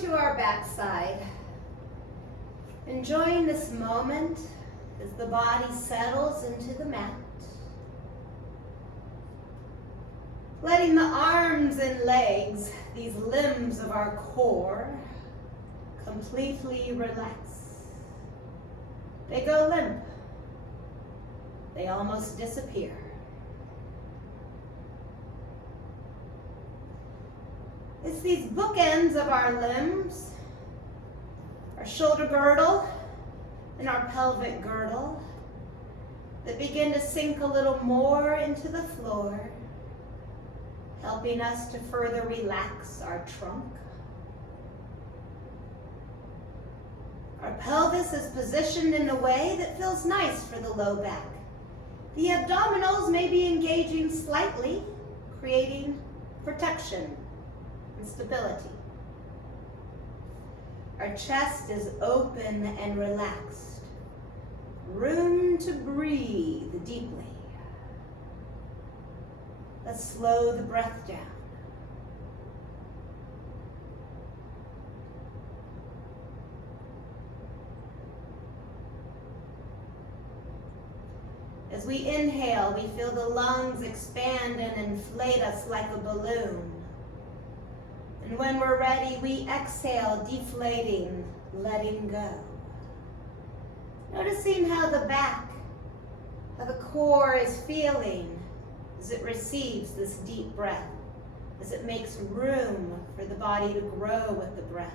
to our backside, enjoying this moment as the body settles into the mat. Letting the arms and legs, these limbs of our core, completely relax. They go limp. They almost disappear. It's these bookends of our limbs, our shoulder girdle and our pelvic girdle, that begin to sink a little more into the floor, helping us to further relax our trunk. Our pelvis is positioned in a way that feels nice for the low back. The abdominals may be engaging slightly, creating protection and stability. Our chest is open and relaxed. Room to breathe deeply. Let's slow the breath down. As we inhale, we feel the lungs expand and inflate us like a balloon. And when we're ready, we exhale, deflating, letting go. Noticing how the back, how the core is feeling as it receives this deep breath, as it makes room for the body to grow with the breath.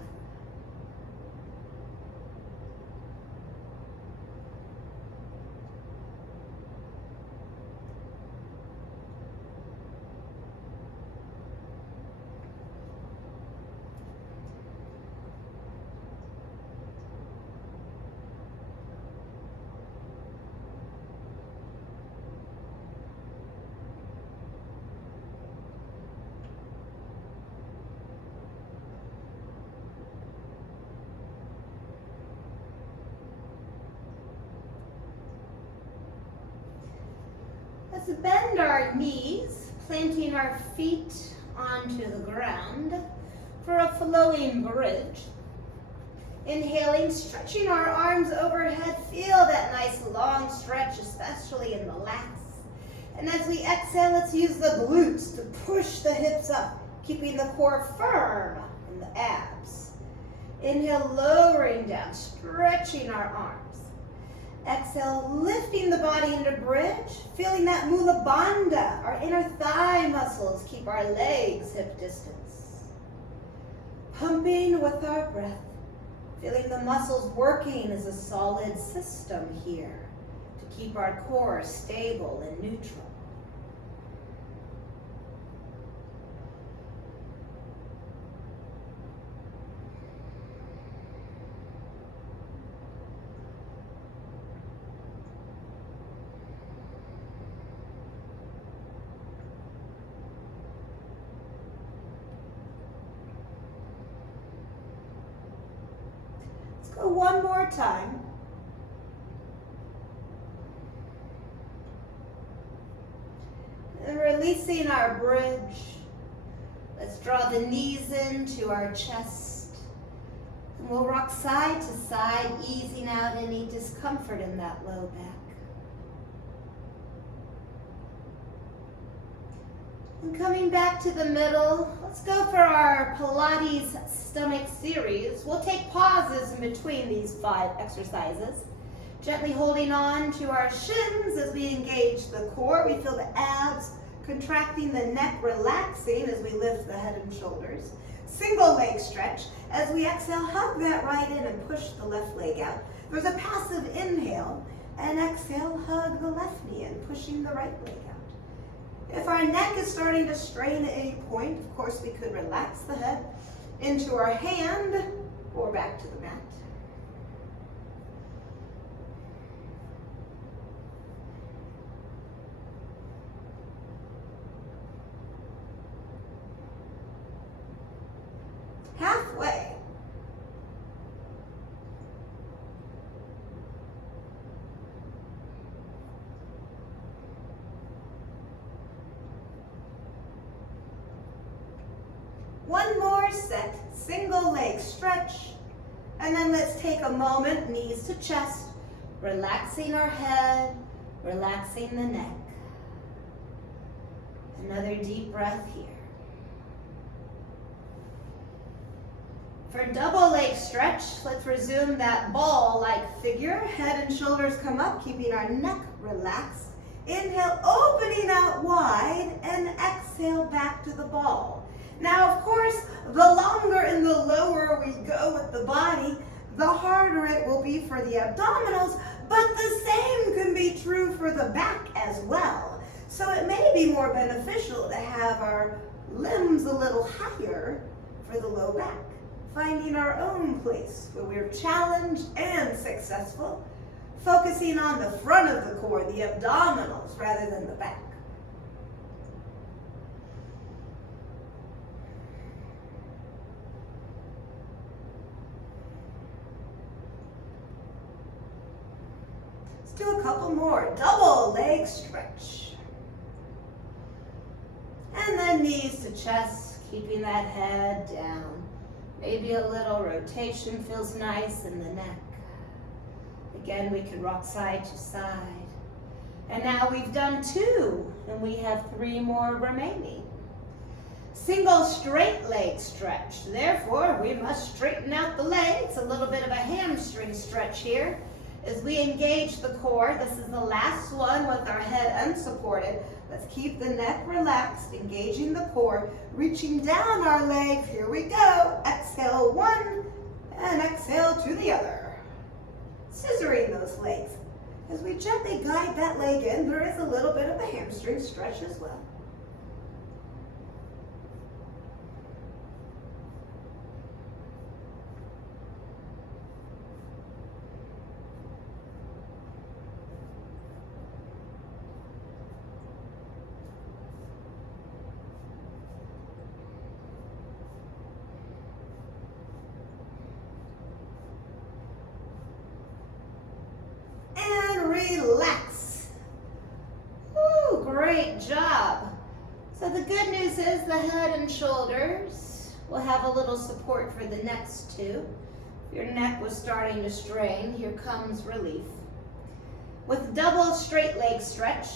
Let's bend our knees, planting our feet onto the ground for a flowing bridge. Inhaling, stretching our arms overhead. Feel that nice long stretch, especially in the lats. And as we exhale, let's use the glutes to push the hips up, keeping the core firm in the abs. Inhale, lowering down, stretching our arms. Exhale, lifting the body into bridge, feeling that mula bandha, our inner thigh muscles keep our legs hip distance. Pumping with our breath, feeling the muscles working as a solid system here to keep our core stable and neutral. Go one more time. And releasing our bridge. Let's draw the knees into our chest. And we'll rock side to side, easing out any discomfort in that low back. And coming back to the middle, let's go for our Pilates stomach series. We'll take pauses in between these 5 exercises. Gently holding on to our shins as we engage the core. We feel the abs contracting, the neck relaxing as we lift the head and shoulders. Single leg stretch. As we exhale, hug that right in and push the left leg out. There's a passive inhale, and exhale, hug the left knee in, pushing the right leg out. If our neck is starting to strain at any point, of course, we could relax the head into our hand or back to the mat. Halfway. One more set. single leg stretch. And then let's take a moment, knees to chest, relaxing our head, relaxing the neck. Another deep breath here. For double leg stretch, let's resume that ball-like figure. Head and shoulders come up, keeping our neck relaxed. Inhale, opening out wide, and exhale back to the ball. Now, of course, the longer and the lower we go with the body, the harder it will be for the abdominals, but the same can be true for the back as well. So it may be more beneficial to have our limbs a little higher for the low back, finding our own place where we're challenged and successful, focusing on the front of the core, the abdominals, rather than the back. Let's do a couple more. Double leg stretch. And then knees to chest, keeping that head down. Maybe a little rotation feels nice in the neck. Again, we can rock side to side. And now we've done 2, and we have 3 more remaining. Single straight leg stretch. Therefore, we must straighten out the legs. A little bit of a hamstring stretch here as we engage the core. This is the last one with our head unsupported. Let's keep the neck relaxed, engaging the core, reaching down our legs. Here we go. Exhale 1 and exhale to the other. Scissoring those legs. As we gently guide that leg in, there is a little bit of a hamstring stretch as well. Relax. Woo, great job. So the good news is the head and shoulders will have a little support for the next 2. If your neck was starting to strain, here comes relief. With double straight leg stretch,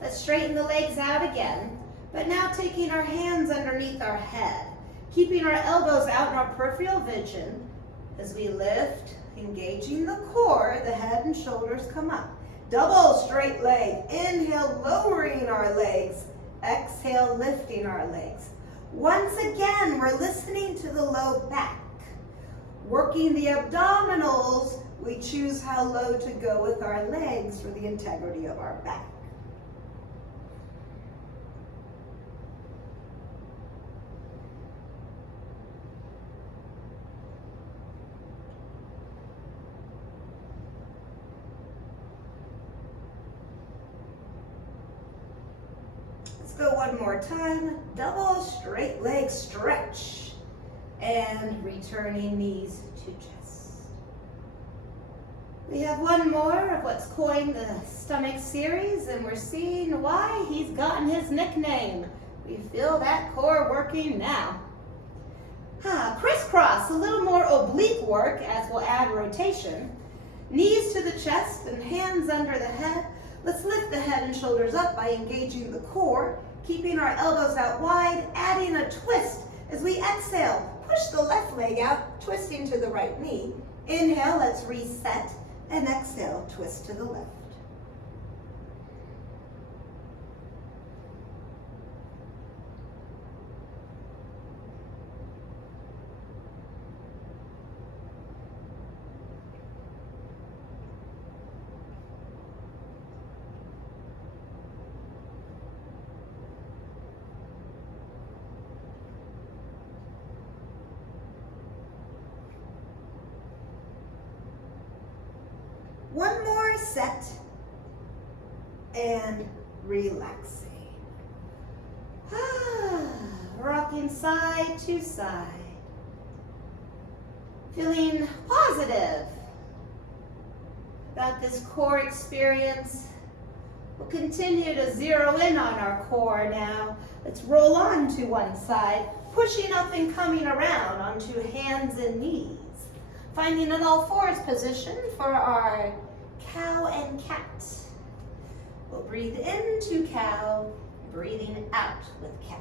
let's straighten the legs out again, but now taking our hands underneath our head, keeping our elbows out in our peripheral vision as we lift, engaging the core, the head and shoulders come up. Double straight leg. Inhale, lowering our legs. Exhale, lifting our legs. Once again, we're listening to the low back. Working the abdominals, we choose how low to go with our legs for the integrity of our back. Go one more time. Double straight leg stretch. And returning knees to chest. We have one more of what's coined the stomach series, and we're seeing why he's gotten his nickname. We feel that core working now. Crisscross, a little more oblique work as we'll add rotation. Knees to the chest and hands under the head. Let's lift the head and shoulders up by engaging the core, keeping our elbows out wide, adding a twist as we exhale. Push the left leg out, twisting to the right knee. Inhale, let's reset, and exhale, twist to the left. One more set and relaxing. Rocking side to side. Feeling positive about this core experience. We'll continue to zero in on our core now. Let's roll on to one side, pushing up and coming around onto hands and knees. Finding an all fours position for our cow and cat. We'll breathe into cow, breathing out with cat.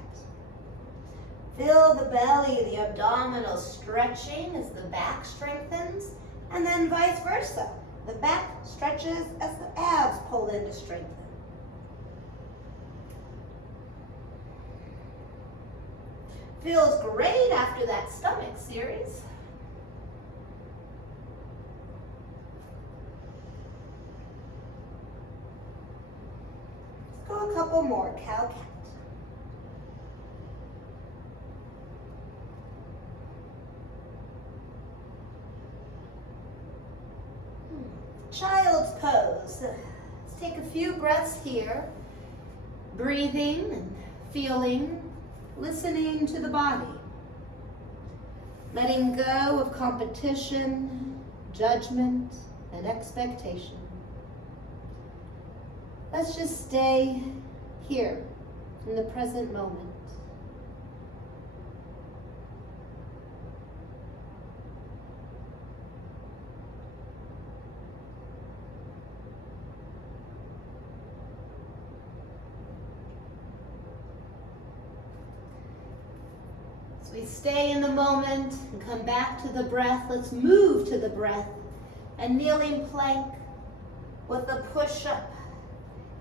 Feel the belly, the abdominal stretching as the back strengthens, and then vice versa. The back stretches as the abs pull in to strengthen. Feels great after that stomach series. Let's go a couple more, cow, cat. Child's pose. Let's take a few breaths here, breathing and feeling, listening to the body, letting go of competition, judgment, and expectation. Let's just stay here in the present moment. We stay in the moment and come back to the breath. Let's move to the breath. A kneeling plank with a push-up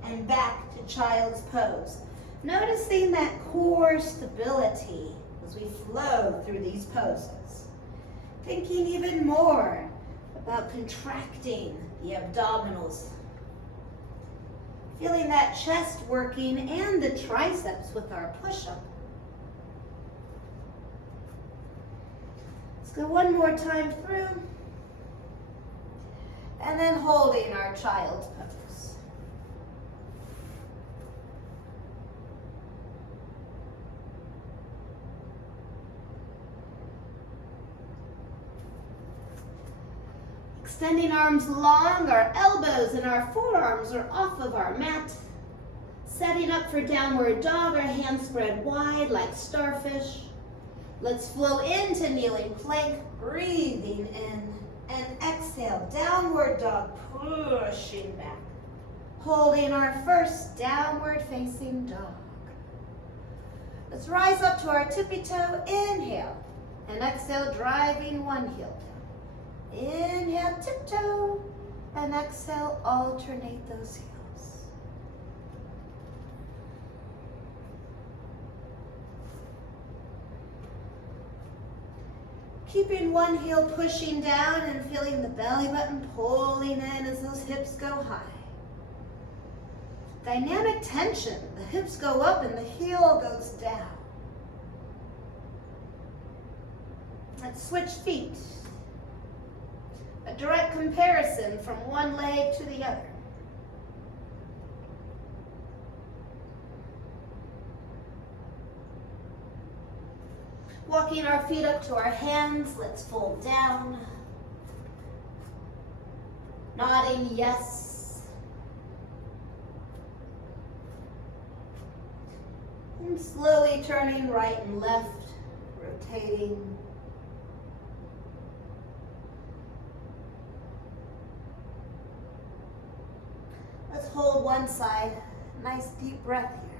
and back to child's pose. Noticing that core stability as we flow through these poses. Thinking even more about contracting the abdominals. Feeling that chest working and the triceps with our push-up. Go one more time through, and then holding our child's pose. Extending arms long, our elbows and our forearms are off of our mat. Setting up for downward dog, our hands spread wide like starfish. Let's flow into kneeling plank, breathing in, and exhale, downward dog, pushing back. Holding our first downward facing dog. Let's rise up to our tippy toe, inhale, and exhale, driving one heel down. Inhale, tiptoe, and exhale, alternate those heels. Keeping one heel pushing down and feeling the belly button pulling in as those hips go high. Dynamic tension. The hips go up and the heel goes down. Let's switch feet. A direct comparison from one leg to the other. Walking our feet up to our hands, let's fold down. Nodding yes. And slowly turning right and left, rotating. Let's hold one side. Nice deep breath here.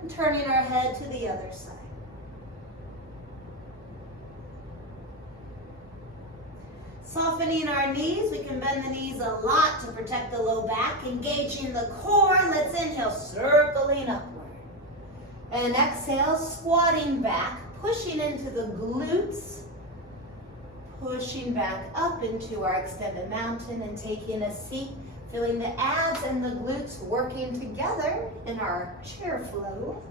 And turning our head to the other side. Softening our knees, we can bend the knees a lot to protect the low back. Engaging the core, let's inhale, circling upward. And exhale, squatting back, pushing into the glutes. Pushing back up into our extended mountain and taking a seat. Feeling the abs and the glutes working together in our chair flow.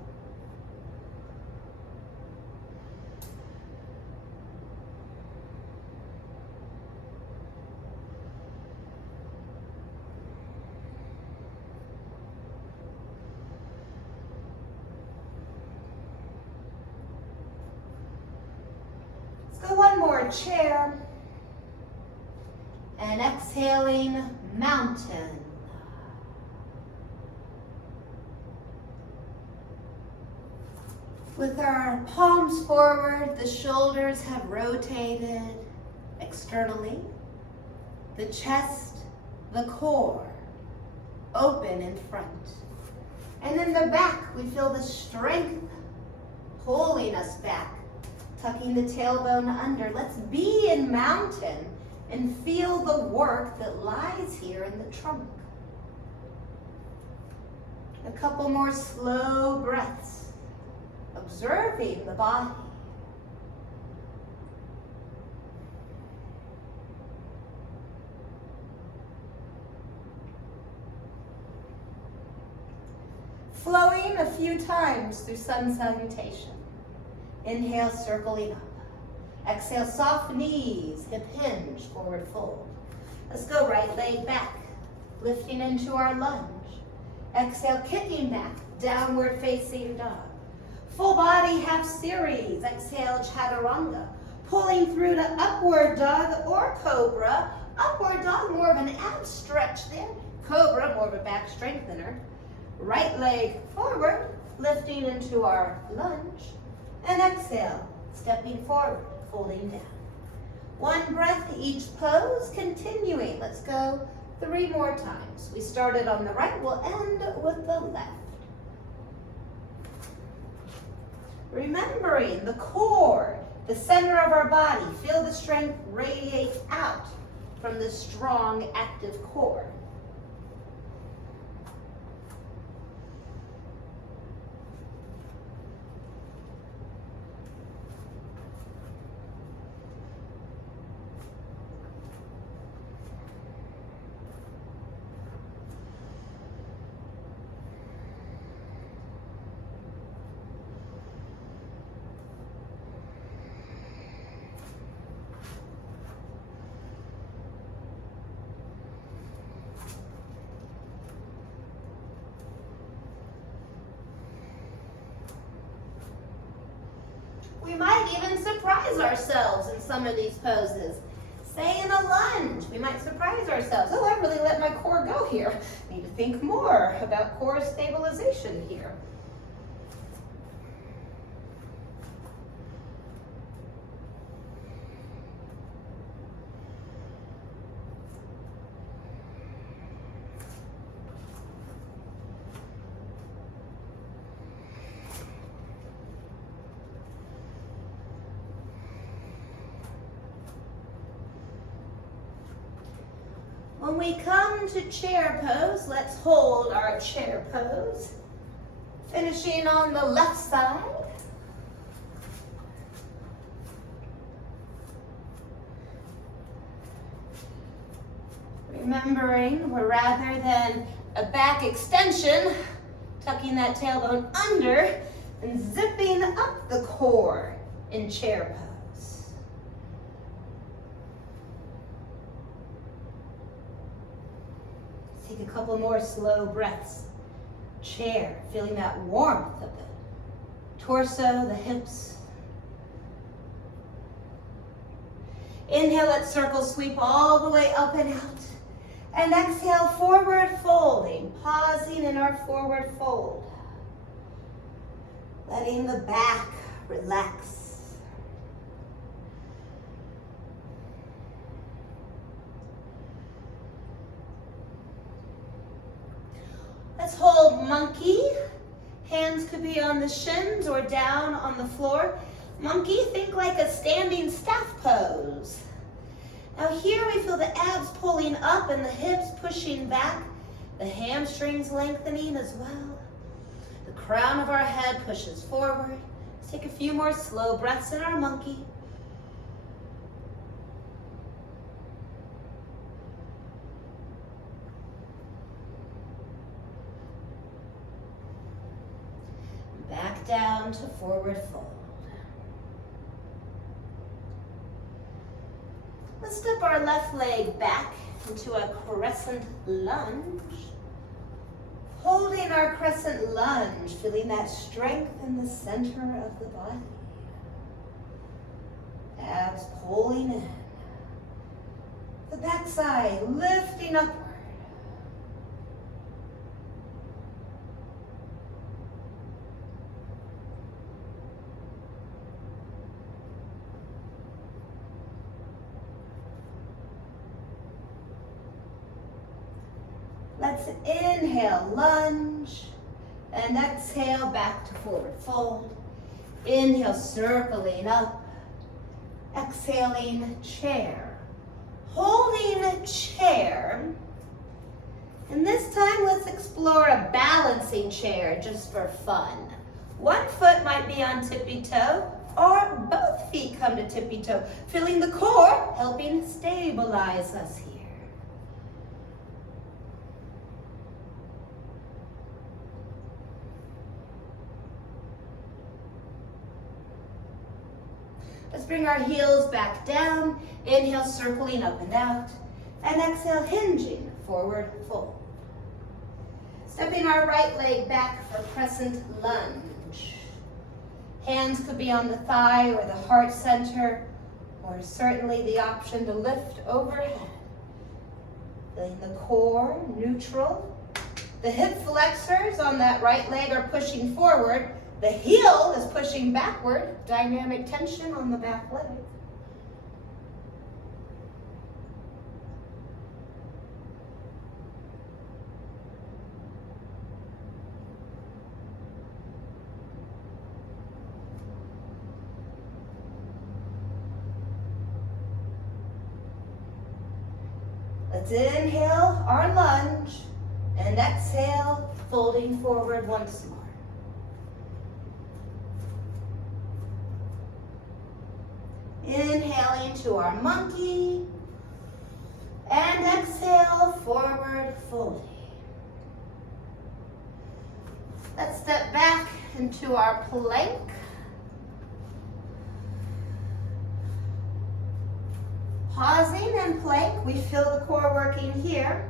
Let's go one more chair. And exhaling, mountain. With our palms forward, the shoulders have rotated externally. The chest, the core, open in front. And in the back, we feel the strength pulling us back, tucking the tailbone under. Let's be in mountain and feel the work that lies here in the trunk. A couple more slow breaths, observing the body. Flowing a few times through sun salutation. Inhale, circling up. Exhale, soft knees, hip hinge, forward fold. Let's go right leg back, lifting into our lunge. Exhale, kicking back, downward facing dog. Full body half series. Exhale, chaturanga. Pulling through to upward dog or cobra. Upward dog, more of an ab stretch there. Cobra, more of a back strengthener. Right leg forward, lifting into our lunge. And exhale, stepping forward, folding down. One breath each pose, continuing. Let's go 3 more times. We started on the right, we'll end with the left. Remembering the core, the center of our body. Feel the strength radiate out from the strong, active core. We might even surprise ourselves in some of these poses. Say in a lunge, we might surprise ourselves. Oh, I really let my core go here. Need to think more about core stabilization here. When we come to chair pose, let's hold our chair pose. Finishing on the left side. Remembering we're rather than a back extension, tucking that tailbone under and zipping up the core in chair pose. Take a couple more slow breaths. Chair, feeling that warmth of the torso, the hips. Inhale, let circle sweep all the way up and out. And exhale, forward folding, pausing in our forward fold. Letting the back relax. Let's hold monkey. Hands could be on the shins or down on the floor. Monkey, think like a standing staff pose. Now here we feel the abs pulling up and the hips pushing back, the hamstrings lengthening as well. The crown of our head pushes forward. Let's take a few more slow breaths in our monkey. Back down to forward fold. Let's step our left leg back into a crescent lunge. Holding our crescent lunge, feeling that strength in the center of the body. Abs pulling in. The backside lifting upward. let's inhale, lunge, and exhale, back to forward fold. Inhale, circling up. Exhaling, chair. Holding chair. And this time, let's explore a balancing chair just for fun. One foot might be on tippy toe, or both feet come to tippy toe, feeling the core, helping stabilize us here. Let's bring our heels back down. Inhale, circling up and out. And exhale, hinging, forward fold. Stepping our right leg back for crescent lunge. Hands could be on the thigh or the heart center, or certainly the option to lift overhead. Feeling the core neutral. The hip flexors on that right leg are pushing forward. The heel is pushing backward, dynamic tension on the back leg. Let's inhale our lunge and exhale, folding forward once more. Inhaling to our monkey, and exhale, forward folding. Let's step back into our plank. Pausing and plank, we feel the core working here.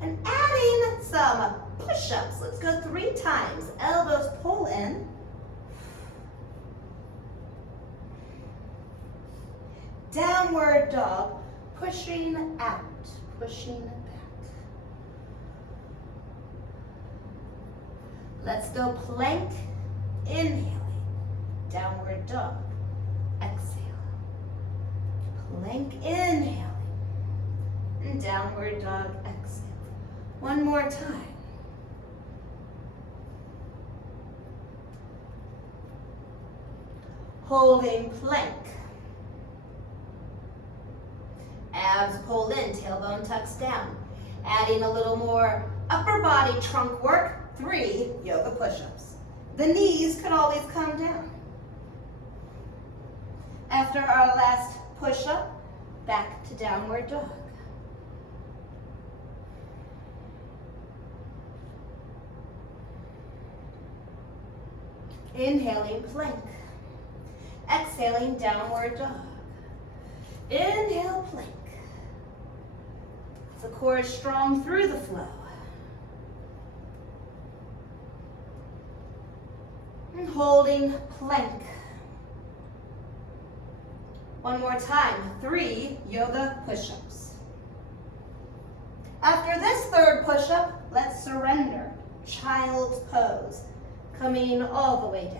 And adding some push-ups. Let's go 3 times. Elbows pull in. Downward dog, pushing out, pushing back. Let's go plank, inhaling, downward dog, exhale. Plank, inhaling, and downward dog, exhale. One more time. Holding plank. Abs pulled in, tailbone tucks down. Adding a little more upper body trunk work, 3 yoga push-ups. The knees could always come down. After our last push-up, back to downward dog. Inhaling plank. Exhaling downward dog. Inhale plank. The core is strong through the flow. And holding plank. One more time, 3 yoga push-ups. After this 3rd push-up, let's surrender. Child's pose, coming all the way down.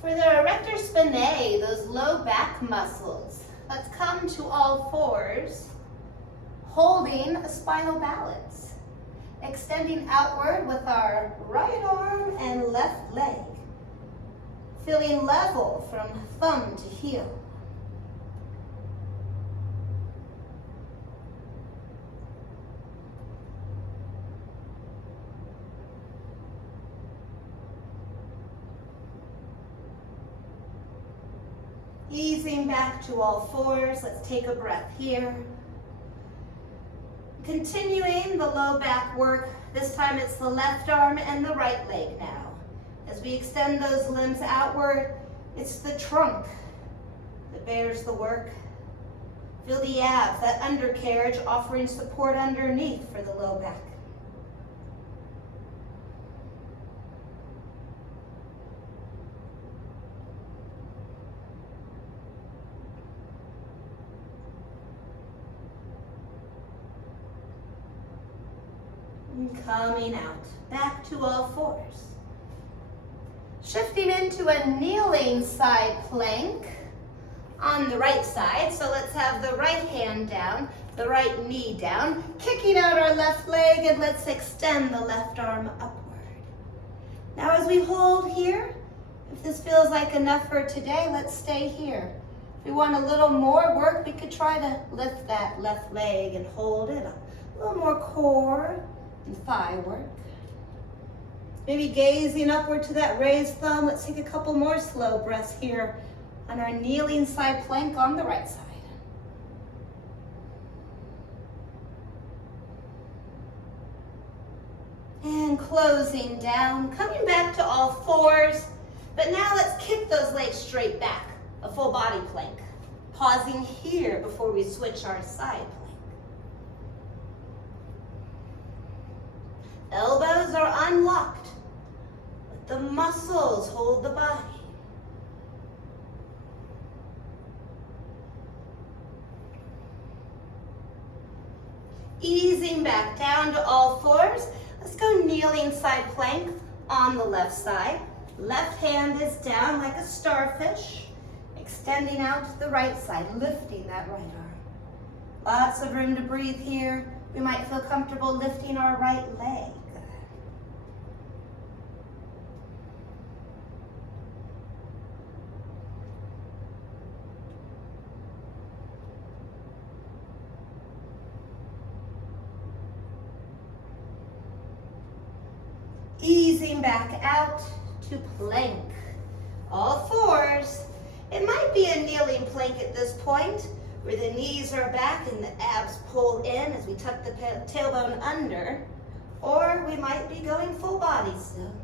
For the erector spinae, those low back muscles, let's come to all 4s, holding a spinal balance. Extending outward with our right arm and left leg. Feeling level from thumb to heel. Easing back to all 4s, let's take a breath here. Continuing the low back work, this time it's the left arm and the right leg now. As we extend those limbs outward, it's the trunk that bears the work. Feel the abs, that undercarriage offering support underneath for the low back. And coming out, back to all fours. Shifting into a kneeling side plank on the right side. So let's have the right hand down, the right knee down, kicking out our left leg, and let's extend the left arm upward. Now as we hold here, if this feels like enough for today, let's stay here. If we want a little more work, we could try to lift that left leg and hold it up. A little more core and thigh work. Maybe gazing upward to that raised thumb. Let's take a couple more slow breaths here on our kneeling side plank on the right side. And closing down, coming back to all fours. But now let's kick those legs straight back, a full body plank. Pausing here before we switch our side plank. Elbows are unlocked. Let the muscles hold the body. Easing back down to all fours. Let's go kneeling side plank on the left side. Left hand is down like a starfish. Extending out to the right side, lifting that right arm. Lots of room to breathe here. We might feel comfortable lifting our right leg. Easing back out to plank. All fours. It might be a kneeling plank at this point, where the knees are back and the abs pull in as we tuck the tailbone under, or we might be going full body still.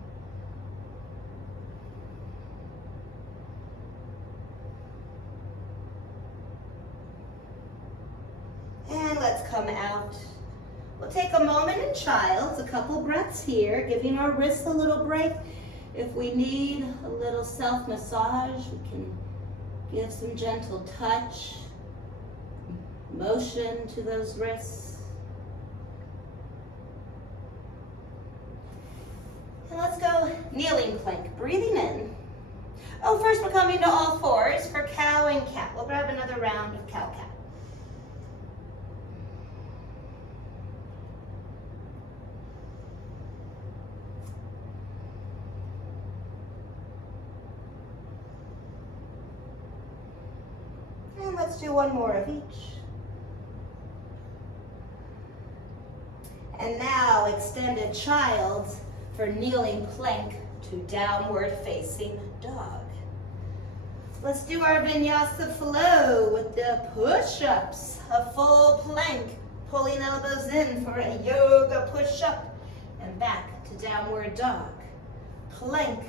And let's come out. We'll take a moment in Child's, a couple breaths here, giving our wrists a little break. If we need a little self-massage, we can give some gentle touch, motion to those wrists. And let's go kneeling plank, breathing in. Oh, first we're coming to all fours for cow and cat. We'll grab another round of cow-cat. And let's do one more of each. And now extended Child's for kneeling plank to downward facing dog. Let's do our vinyasa flow with the push-ups, a full plank, pulling elbows in for a yoga push-up and back to downward dog. Plank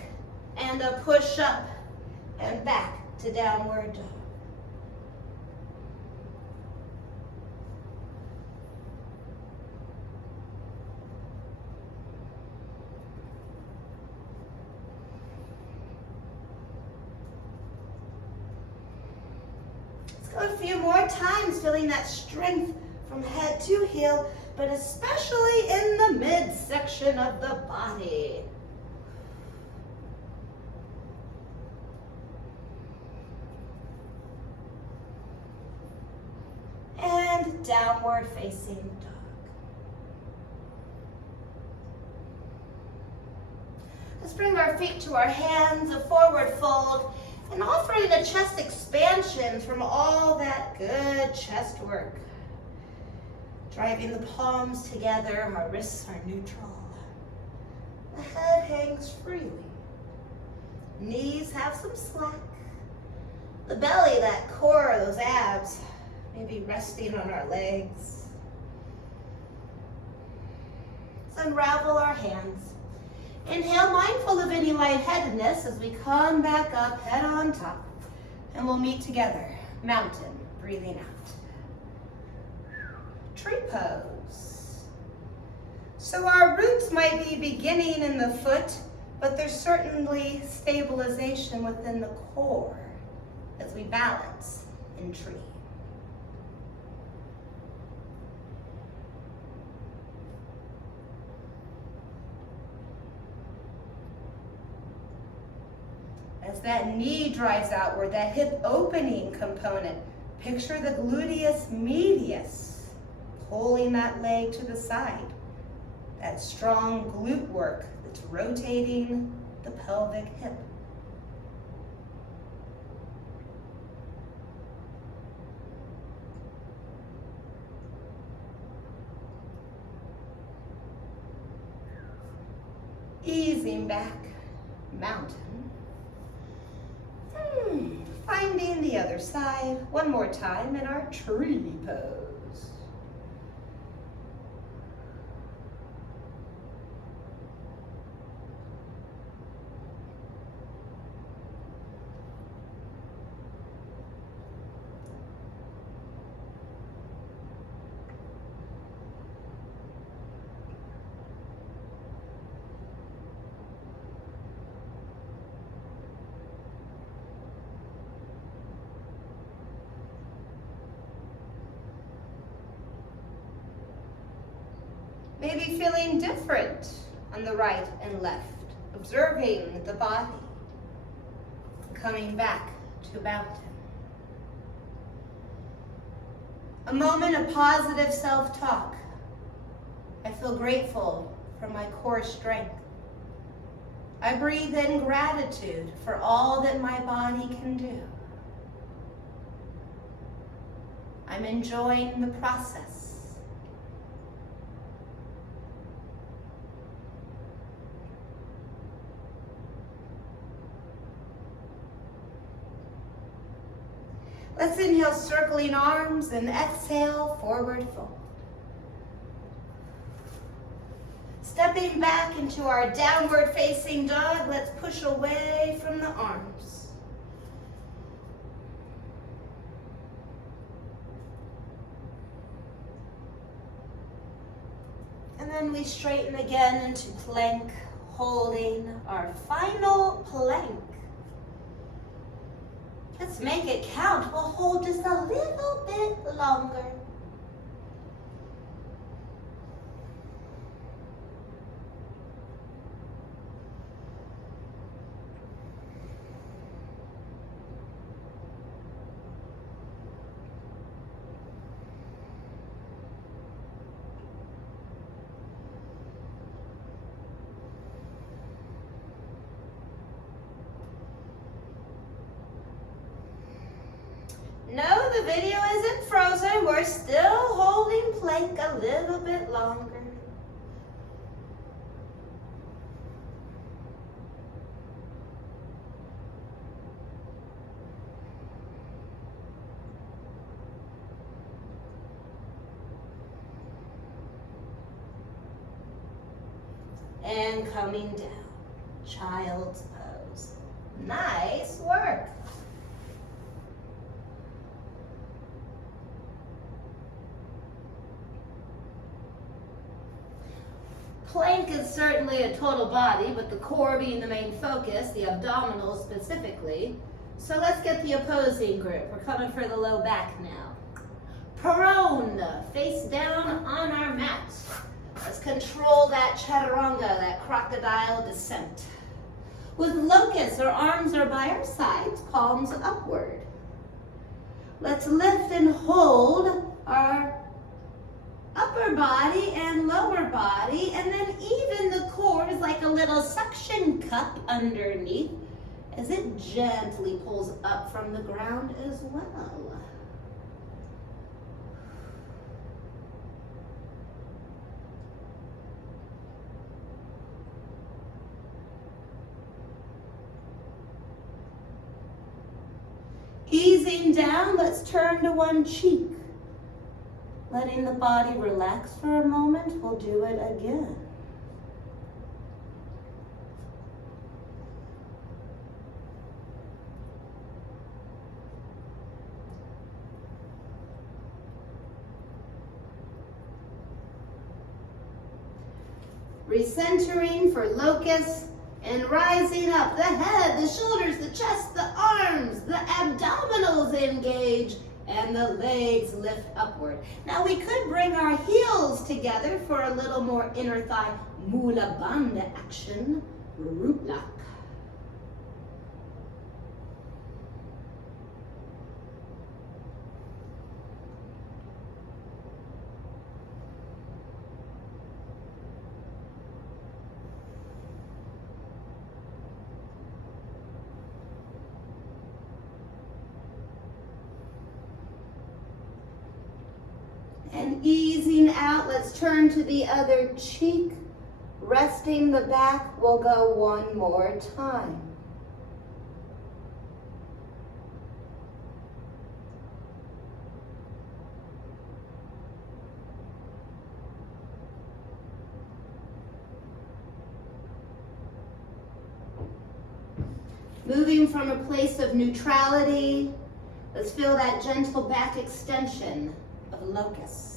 and a push-up and back to downward dog. A few more times, feeling that strength from head to heel, but especially in the midsection of the body. And downward facing dog. Let's bring our feet to our hands, a forward fold, and offering a chest expansion from all that good chest work. Driving the palms together, our wrists are neutral. The head hangs freely. Knees have some slack. The belly, that core, those abs, maybe resting on our legs. Let's unravel our hands. Inhale, mindful of any lightheadedness as we come back up, head on top. And we'll meet together. Mountain, breathing out. Tree pose. So our roots might be beginning in the foot, but there's certainly stabilization within the core as we balance in tree. As that knee drives outward, that hip opening component, picture the gluteus medius, pulling that leg to the side. That strong glute work that's rotating the pelvic hip. Easing back, mountain. Finding the other side one more time in our tree pose. Maybe feeling different on the right and left, observing the body, coming back to mountain. A moment of positive self-talk. I feel grateful for my core strength. I breathe in gratitude for all that my body can do. I'm enjoying the process. Let's inhale, circling arms, and exhale, forward fold. Stepping back into our downward facing dog, let's push away from the arms. And then we straighten again into plank, holding our final plank. Let's make it count. We'll hold just a little bit longer. No, the video isn't frozen. We're still holding plank a little bit longer. And coming down, child's pose. Nice work. Plank is certainly a total body, but the core being the main focus, the abdominals specifically. So let's get the opposing group. We're coming for the low back now. Prone, face down on our mat. Let's control that chaturanga, that crocodile descent. With locust, our arms are by our sides, palms upward. Let's lift and hold our upper body and lower body, and then even the core is like a little suction cup underneath as it gently pulls up from the ground as well. Easing down, let's turn to one cheek. Letting the body relax for a moment, we'll do it again. Recentering for locust and rising up. The head, the shoulders, the chest, the arms, the abdominals engage, and the legs lift upward. Now we could bring our heels together for a little more inner thigh Mula Bandha action, root lock. And easing out, let's turn to the other cheek. Resting the back, we'll go one more time. Moving from a place of neutrality, let's feel that gentle back extension of locust.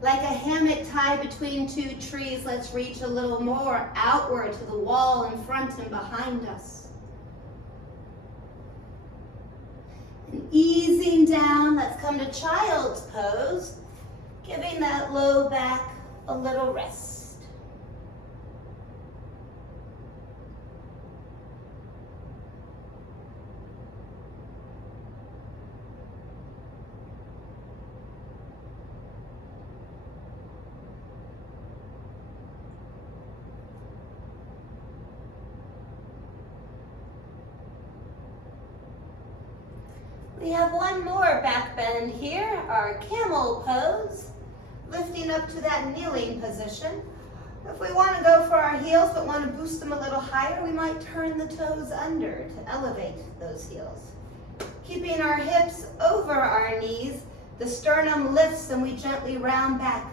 Like a hammock tied between two trees, let's reach a little more outward to the wall in front and behind us. And easing down, let's come to child's pose, giving that low back a little rest. We have one more back bend here, our camel pose, lifting up to that kneeling position. If we want to go for our heels but want to boost them a little higher, we might turn the toes under to elevate those heels. Keeping our hips over our knees, the sternum lifts and we gently round back.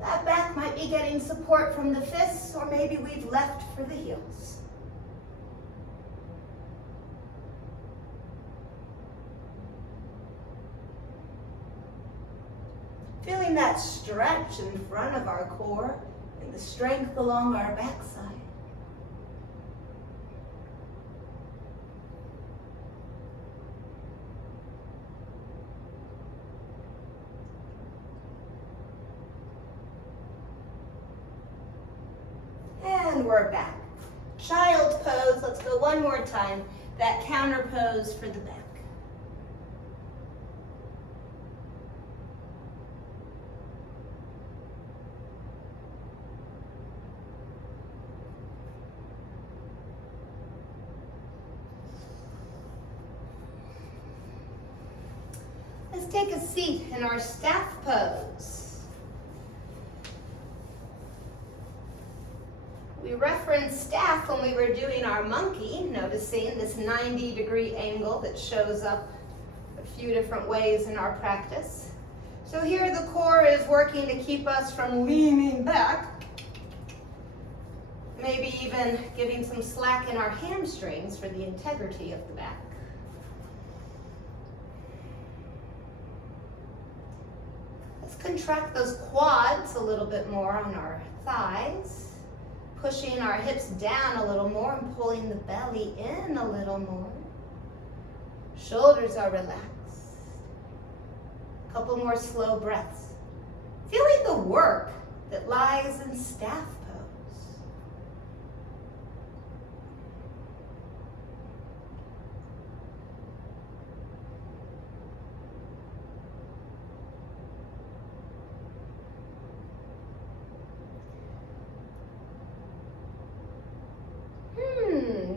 That back might be getting support from the fists, or maybe we've left for the heels. Feeling that stretch in front of our core and the strength along our backside. And we're back. Child's pose, let's go one more time. That counter pose for the back. Let's take a seat in our staff pose. We referenced staff when we were doing our monkey, noticing this 90-degree angle that shows up a few different ways in our practice. So here the core is working to keep us from leaning back, maybe even giving some slack in our hamstrings for the integrity of the back. Contract those quads a little bit more on our thighs, pushing our hips down a little more and pulling the belly in a little more. Shoulders are relaxed. A couple more slow breaths. Feeling the work that lies in staff pose.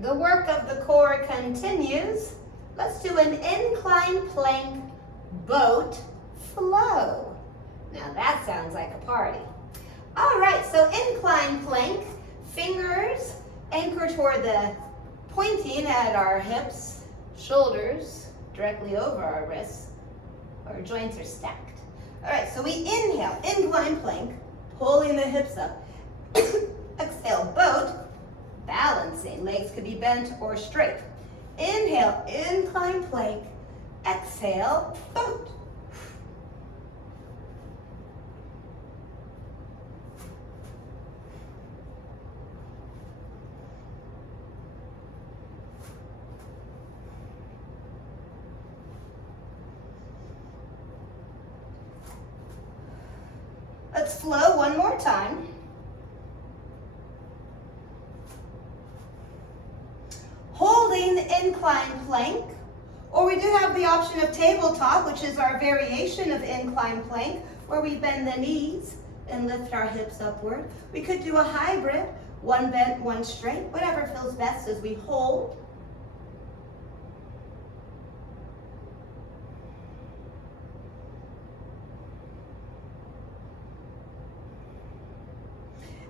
The work of the core continues. Let's do an incline plank boat flow. Now that sounds like a party. All right, so incline plank, fingers anchor toward the pointing at our hips, shoulders directly over our wrists. Our joints are stacked. All right, so we inhale, incline plank, pulling the hips up. Exhale, boat. Balancing, legs could be bent or straight. Inhale, incline plank. Exhale, boat. Let's flow one more time. Holding incline plank, Or we do have the option of tabletop, which is our variation of incline plank, where we bend the knees and lift our hips upward. We could do a hybrid, one bent, one straight, whatever feels best as we hold.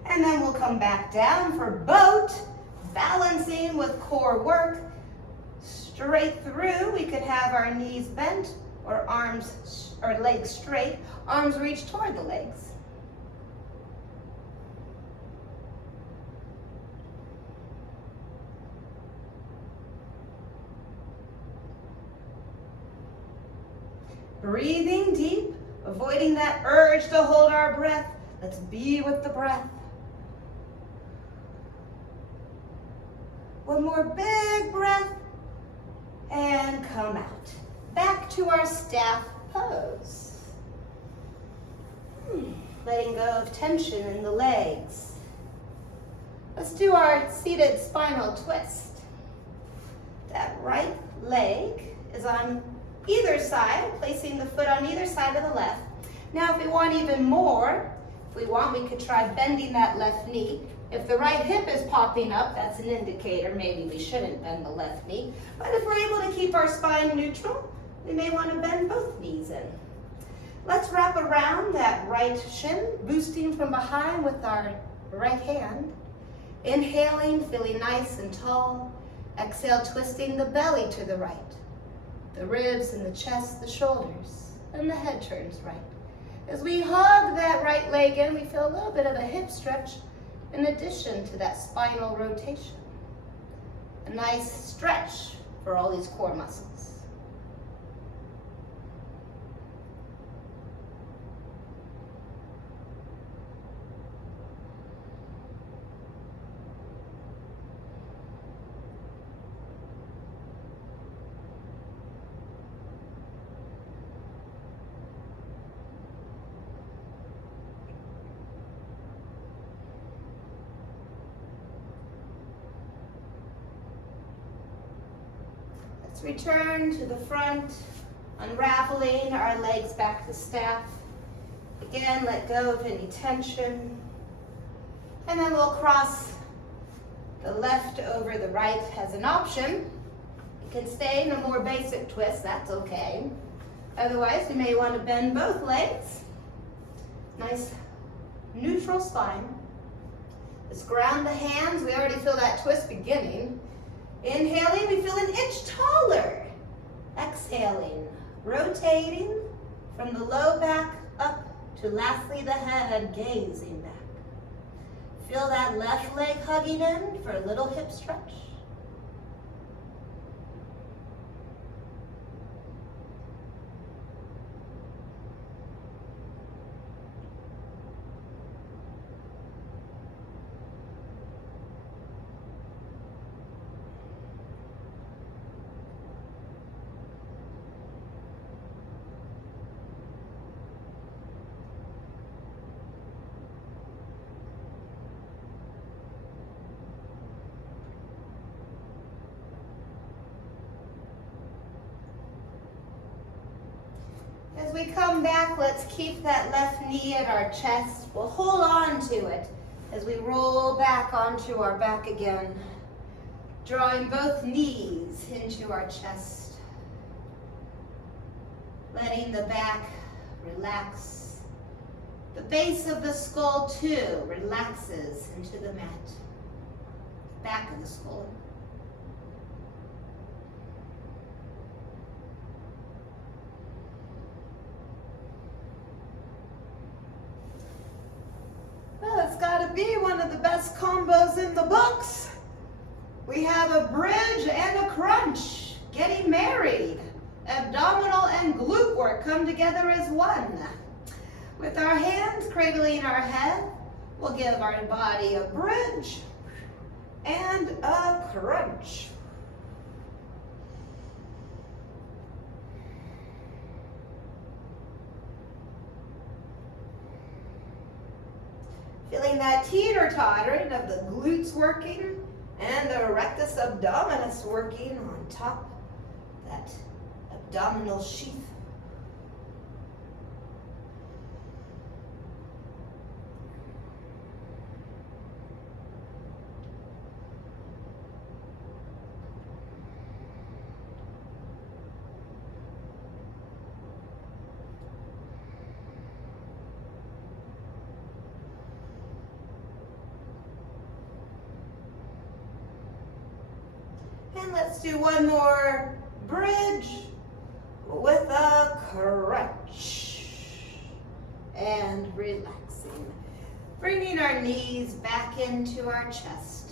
And then we'll come back down for boat, balancing with core work. Straight through, we could have our knees bent or arms or legs straight, arms reach toward the legs. Breathing deep, avoiding that urge to hold our breath. Let's be with the breath. One more big breath and come out. Back to our staff pose. Letting go of tension in the legs. Let's do our seated spinal twist. That right leg is on either side, placing the foot on either side of the left. Now if we want even more, we could try bending that left knee. If the right hip is popping up, that's an indicator maybe we shouldn't bend the left knee. But if we're able to keep our spine neutral, we may want to bend both knees in. Let's wrap around that right shin, boosting from behind with our right hand. Inhaling, feeling nice and tall. Exhale, twisting the belly to the right. The ribs and the chest, the shoulders, and the head turns right. As we hug that right leg in, we feel a little bit of a hip stretch in addition to that spinal rotation. A nice stretch for all these core muscles. Let's return to the front, unraveling our legs back to staff. Again, let go of any tension. And then we'll cross the left over the right as an option. You can stay in a more basic twist, that's okay. Otherwise, you may want to bend both legs. Nice neutral spine. Let's ground the hands. We already feel that twist beginning. Inhaling, we feel an inch taller. Exhaling, rotating from the low back up to lastly the head, gazing back. Feel that left leg hugging in for a little hip stretch. As we come back, let's keep that left knee at our chest. We'll hold on to it as we roll back onto our back again, drawing both knees into our chest. Letting the back relax. The base of the skull too relaxes into the mat. Back of the skull. Well, it's got to be one of the best combos in the books. We have a bridge and a crunch. Getting married. Abdominal and glute work come together as one. With our hands cradling our head, we'll give our body a bridge and a crunch. Feeling that teeter-tottering of the glutes working and the rectus abdominis working on top that abdominal sheath. And let's do one more bridge with a crunch. And relaxing. Bringing our knees back into our chest.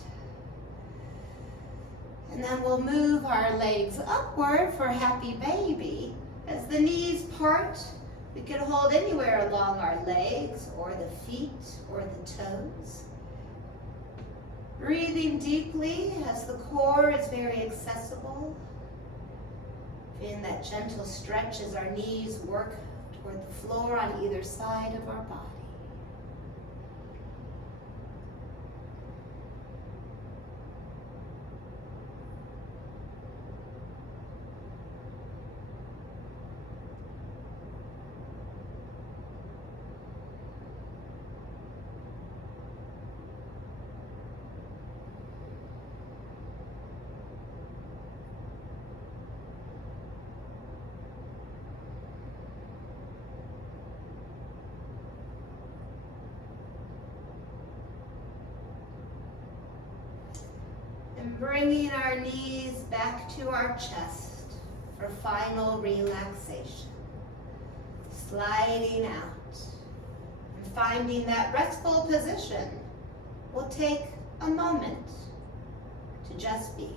And then we'll move our legs upward for happy baby. As the knees part, we can hold anywhere along our legs or the feet or the toes. Breathing deeply as the core is very accessible. Feeling that gentle stretch as our knees work toward the floor on either side of our body. And bringing our knees back to our chest for final relaxation. Sliding out and finding that restful position. We'll take a moment to just be.